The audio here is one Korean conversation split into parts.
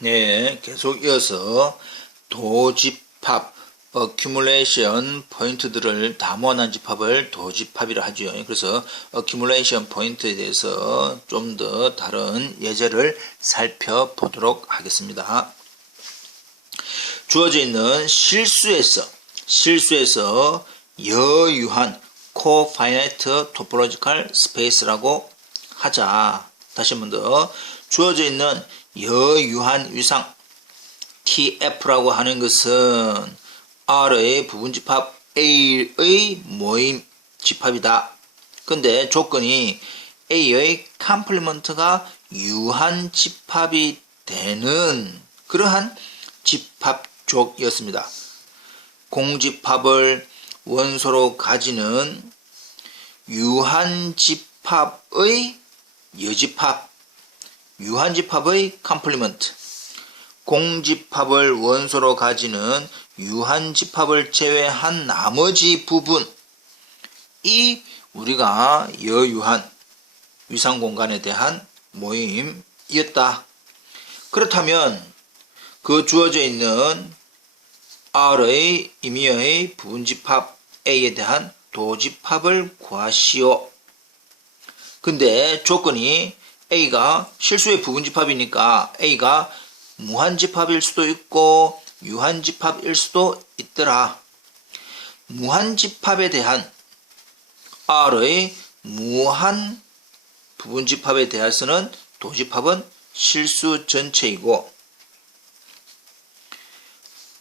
네, 계속 이어서 도집합, accumulation 포인트들을 다 모아놓은 집합을 도집합이라 하죠. 그래서 accumulation 포인트에 대해서 좀 더 다른 예제를 살펴보도록 하겠습니다. 주어져 있는 실수에서 여유한 cofinite topological space라고 하자. 다시 한 번 더. 주어져 있는 여유한 위상 TF라고 하는 것은 R의 부분집합 A의 모임 집합이다. 근데 조건이 A의 컴플리먼트가 유한 집합이 되는 그러한 집합족이었습니다. 공집합을 원소로 가지는 유한 집합의 여집합, 유한 집합의 컴플리먼트, 공집합을 원소로 가지는 유한 집합을 제외한 나머지 부분, 이 우리가 여유한 위상 공간에 대한 모임이었다. 그렇다면 그 주어져 있는 R의 임의의 부분집합 A에 대한 도집합을 구하시오. 근데 조건이 A가 실수의 부분집합이니까 A가 무한집합일 수도 있고 유한집합일 수도 있더라. 무한집합에 대한 R의 무한 부분집합에 대해서는 도집합은 실수 전체이고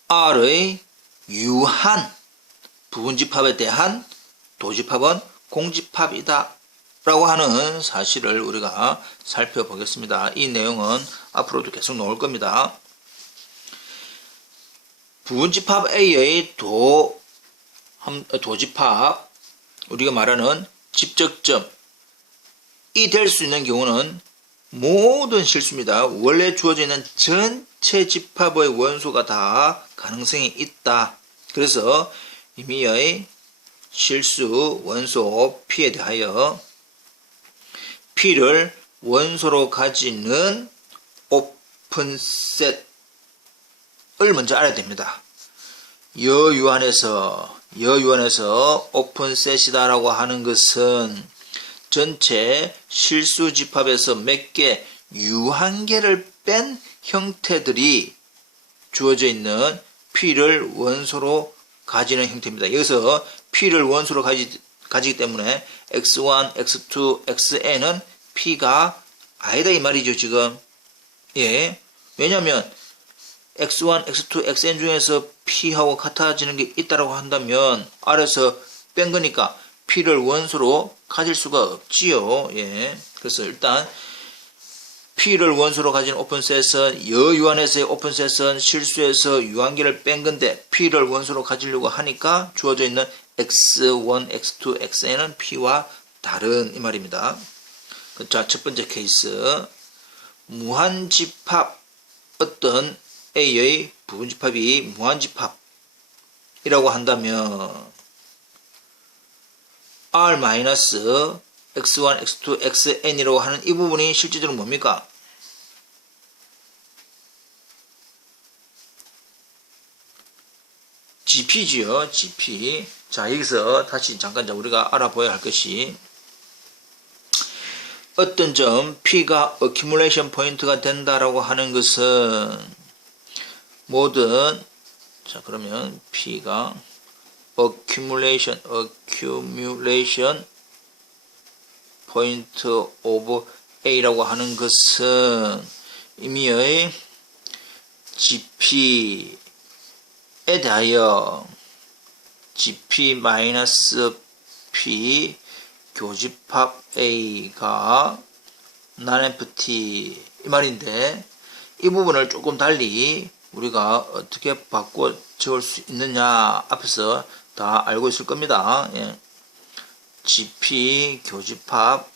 R의 유한 부분집합에 대한 도집합은 공집합이다 라고 하는 사실을 우리가 살펴보겠습니다. 이 내용은 앞으로도 계속 나올 겁니다. 부분집합 A의 도집합, 우리가 말하는 집적점이 될 수 있는 경우는 모든 실수입니다. 원래 주어져 있는 전체 집합의 원소가 다 가능성이 있다. 그래서 임의의 실수 원소 P에 대하여 P를 원소로 가지는 오픈셋을 먼저 알아야 됩니다. 여유한에서 오픈셋이다라고 하는 것은 전체 실수 집합에서 몇 개, 유한계를 뺀 형태들이 주어져 있는 P를 원소로 가지는 형태입니다. 여기서 P를 원소로 가지기 때문에 x1, x2, xn은 P가 아니다 이 말이죠 지금. 예. 왜냐하면 x1, x2, xn 중에서 P하고 같아지는 게 있다라고 한다면 아래서 뺀 거니까 P를 원소로 가질 수가 없지요. 예. 그래서 일단 P를 원소로 가진 오픈셋은 여유한에서의 오픈셋은 실수에서 유한계를 뺀 건데 P를 원소로 가지려고 하니까 주어져 있는 x1, x2, xn은 P와 다른 이 말입니다. 자, 첫 번째 케이스. 무한집합, 어떤 A의 부분집합이 무한집합이라고 한다면 R-x1, x2, xn이라고 하는 이 부분이 실제적으로 뭡니까? GP지요, GP. 자, 여기서 다시 잠깐 우리가 알아봐야 할 것이 어떤 점 P가 accumulation 포인트가 된다라고 하는 것은 모든, 자, 그러면 P가 accumulation point of A라고 하는 것은 임의의 GP에 대하여 GP-P 교집합 A가 non-empty 이 말인데 이 부분을 조금 달리 우리가 어떻게 바꿔 적을 수 있느냐 앞에서 다 알고 있을 겁니다. 예. GP 교집합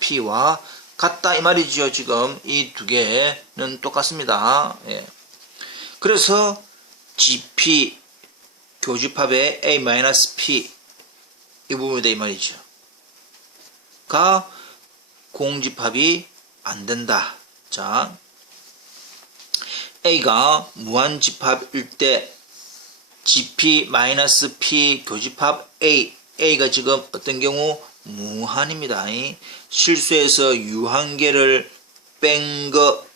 A-P와 같다 이 말이죠. 지금 이 두 개는 똑같습니다. 예. 그래서 GP 교집합의 A-P 이 부분이다 이 말이죠. 가 공집합이 안 된다. 자, A가 무한집합일 때 GP-P 교집합 A가 지금 어떤 경우 무한입니다. 실수해서 유한계를 뺀 거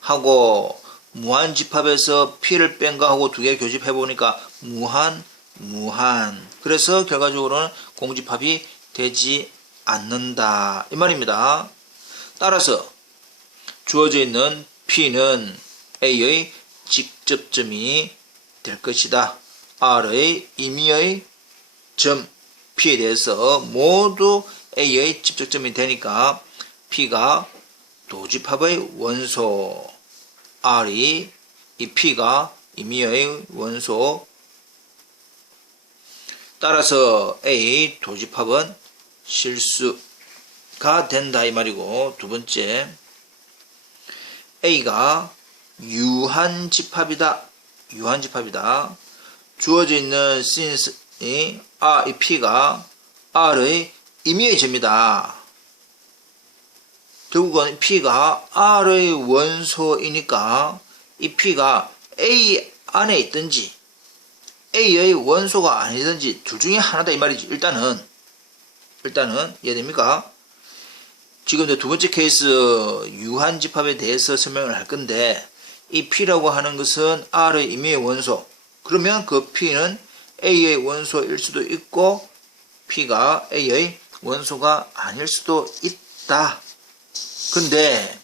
하고 무한집합에서 P를 뺀 거 하고 두 개 교집해 보니까 무한. 그래서 결과적으로는 공집합이 되지 않는다 이 말입니다. 따라서 주어져 있는 P는 A의 직접점이 될 것이다. R의 임의의 점 P에 대해서 모두 A의 직접점이 되니까 P가 도집합의 원소, R이 이 P가 임의의 원소, 따라서 A 도집합은 실수가 된다 이 말이고, 두 번째 A가 유한집합이다. 주어져 있는 since 이 P가 R의 임의의 점이다. 결국은 P가 R의 원소이니까 이 P가 A 안에 있든지 A의 원소가 아니든지 둘 중에 하나다 이 말이지. 일단은 이해됩니까? 지금 두 번째 케이스 유한집합에 대해서 설명을 할 건데, 이 P라고 하는 것은 R의 임의의 원소. 그러면 그 P는 A의 원소일 수도 있고 P가 A의 원소가 아닐 수도 있다. 근데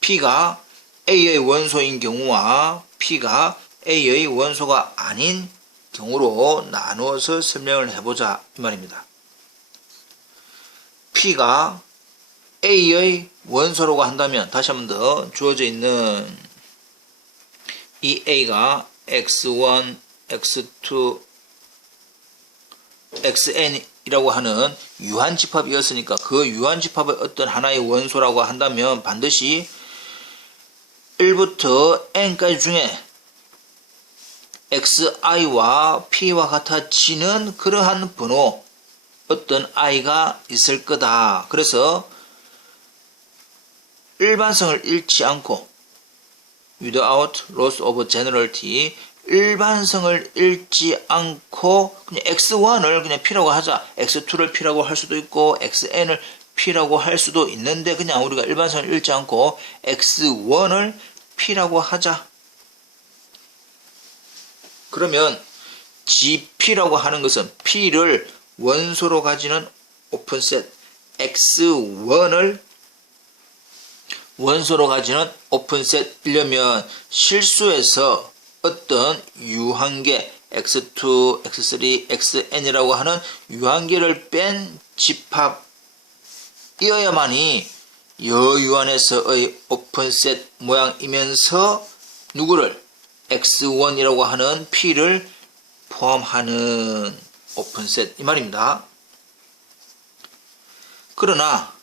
P가 A의 원소인 경우와 P가 A의 원소가 아닌 경우로 나누어서 설명을 해보자 이 말입니다. P가 A의 원소라고 한다면, 다시 한 번 더, 주어져 있는 이 A가 x1, x2, xn이라고 하는 유한집합이었으니까 그 유한집합의 어떤 하나의 원소라고 한다면 반드시 1부터 n까지 중에 xi와 p와 같아지는 그러한 번호, 어떤 i가 있을 거다. 그래서 일반성을 잃지 않고 without loss of generality, 일반성을 잃지 않고 그냥 x1을 그냥 p라고 하자. x2를 p라고 할 수도 있고 xn을 p라고 할 수도 있는데, 그냥 우리가 일반성을 잃지 않고 x1을 p라고 하자. 그러면 GP라고 하는 것은 P를 원소로 가지는 오픈셋, X1을 원소로 가지는 오픈셋이려면 실수해서 어떤 유한계 X2, X3, XN이라고 하는 유한계를 뺀 집합이어야만이 여유한에서의 오픈셋 모양이면서 누구를 X1이라고 하는 P를 포함하는 오픈셋 이 말입니다. 그러나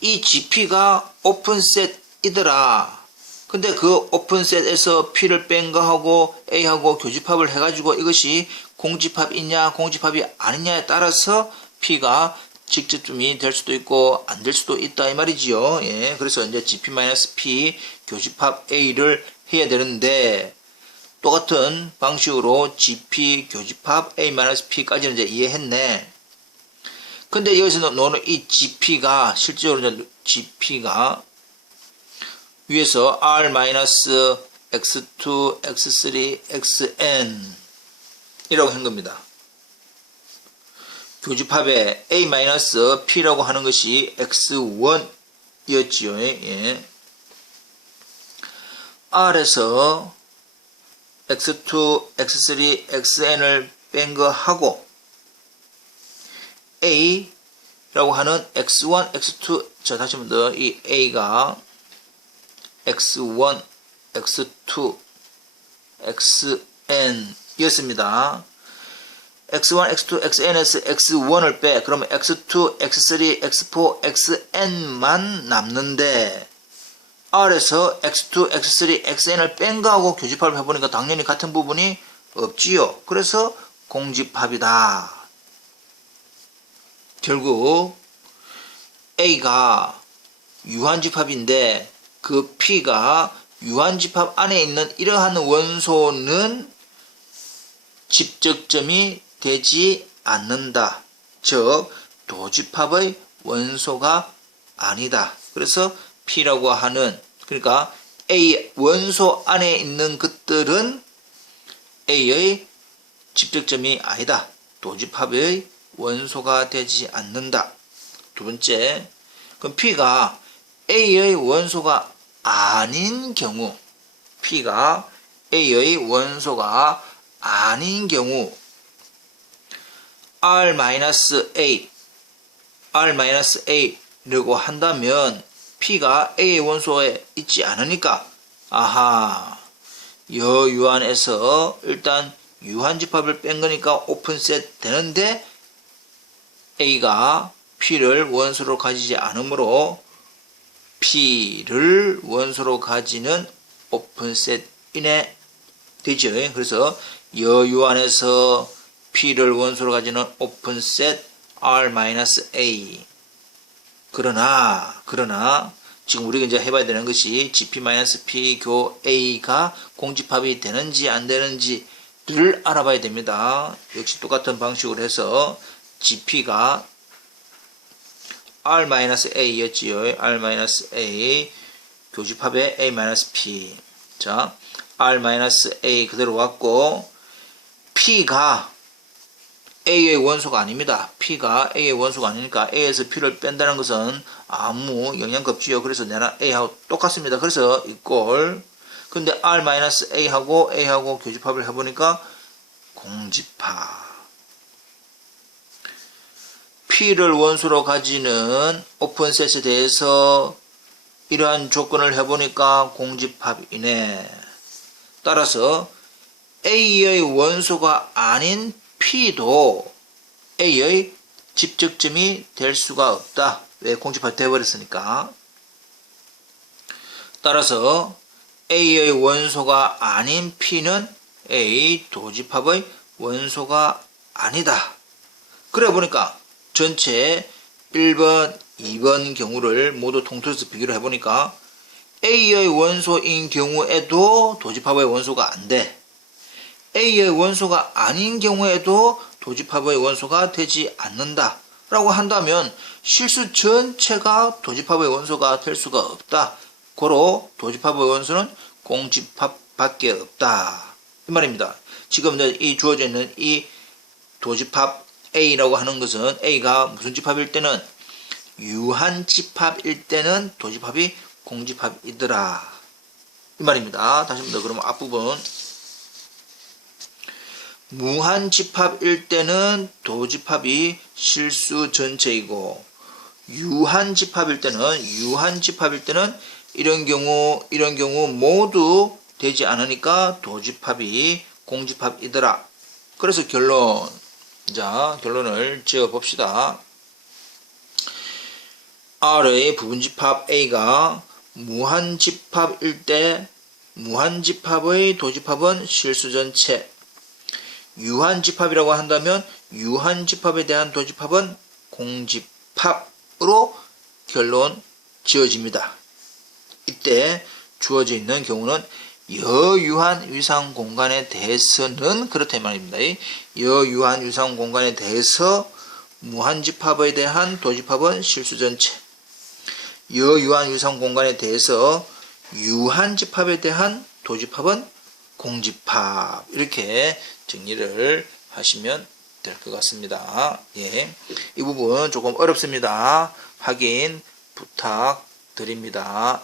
이 GP가 오픈셋이더라. 근데 그 오픈셋에서 P를 뺀 거하고 A하고 교집합을 해가지고 이것이 공집합이냐 공집합이 아니냐에 따라서 P가 직접점이 될 수도 있고 안 될 수도 있다 이 말이지요. 예, 그래서 이제 GP-P 교집합 A를 해야 되는데, 똑같은 방식으로 GP 교집합 A-P까지는 이제 이해했네. 근데 여기서 너는 이 GP가 실제로 이제 GP가 위에서 R-X2, X3, XN 이라고 한 겁니다. 교집합에 A-P라고 하는 것이 X1이었지요. 예. R에서 X2, X3, XN을 뺀 거 하고 A라고 하는 X1, X2, 자 다시 한 번 더, 이 A가 X1, X2, XN 이었습니다. X1, X2, XN에서 X1을 빼, 그러면 X2, X3, X4, XN만 남는데, R에서 X2, X3, XN을 뺀 거하고 교집합을 해보니까 당연히 같은 부분이 없지요. 그래서 공집합이다. 결국 A가 유한집합인데 그 P가 유한집합 안에 있는 이러한 원소는 집적점이 되지 않는다. 즉 도집합의 원소가 아니다. 그래서 P라고 하는, 그러니까 A 원소 안에 있는 것들은 A의 집적점이 아니다. 도집합의 원소가 되지 않는다. 두 번째, 그럼 P가 A의 원소가 아닌 경우, P가 A의 원소가 아닌 경우 R-A, R-A라고 한다면 P가 A의 원소에 있지 않으니까 아하, 여유한에서 일단 유한집합을 뺀 거니까 오픈셋 되는데 A가 P를 원소로 가지지 않으므로 P를 원소로 가지는 오픈셋 이내 되죠. 그래서 여유한에서 P를 원소로 가지는 오픈셋 R-A. 그러나 지금 우리가 이제 해봐야 되는 것이 GP-P 교 A가 공집합이 되는지 안 되는지를 알아봐야 됩니다. 역시 똑같은 방식으로 해서 GP가 R-A였지요. R-A 교집합의 A-P. 자, R-A 그대로 왔고 P가 A의 원소가 아닙니다. P가 A의 원소가 아니니까 A에서 P를 뺀다는 것은 아무 영향가 없지요. 그래서 내가 A하고 똑같습니다. 그래서 이꼴. 근데 R-A하고 A하고 교집합을 해보니까 공집합. P를 원소로 가지는 오픈셋에 대해서 이러한 조건을 해보니까 공집합이네. 따라서 A의 원소가 아닌 P도 A의 집적점이 될 수가 없다. 왜? 공집합이 되어버렸으니까. 따라서 A의 원소가 아닌 P는 A 도집합의 원소가 아니다. 그래 보니까 전체 1번, 2번 경우를 모두 통틀어서 비교를 해보니까 A의 원소인 경우에도 도집합의 원소가 안 돼. A의 원소가 아닌 경우에도 도집합의 원소가 되지 않는다. 라고 한다면 실수 전체가 도집합의 원소가 될 수가 없다. 고로 도집합의 원소는 공집합밖에 없다. 이 말입니다. 지금 이 주어져 있는 이 도집합 A라고 하는 것은 A가 무슨 집합일 때는 유한집합일 때는 도집합이 공집합이더라. 이 말입니다. 다시 한번 더 그러면 앞부분 무한집합일 때는 도집합이 실수 전체이고 유한집합일 때는 이런 경우 모두 되지 않으니까 도집합이 공집합이더라. 그래서 결론을 지어 봅시다. R의 부분집합 A가 무한집합일 때 무한집합의 도집합은 실수 전체, 유한집합이라고 한다면 유한집합에 대한 도집합은 공집합으로 결론 지어집니다. 이때 주어져 있는 경우는 여유한 위상 공간에 대해서는 그렇다 이 말입니다. 여유한 위상 공간에 대해서 무한집합에 대한 도집합은 실수 전체, 여유한 위상 공간에 대해서 유한집합에 대한 도집합은 공집합. 이렇게 정리를 하시면 될 것 같습니다. 예. 이 부분 조금 어렵습니다. 확인 부탁드립니다.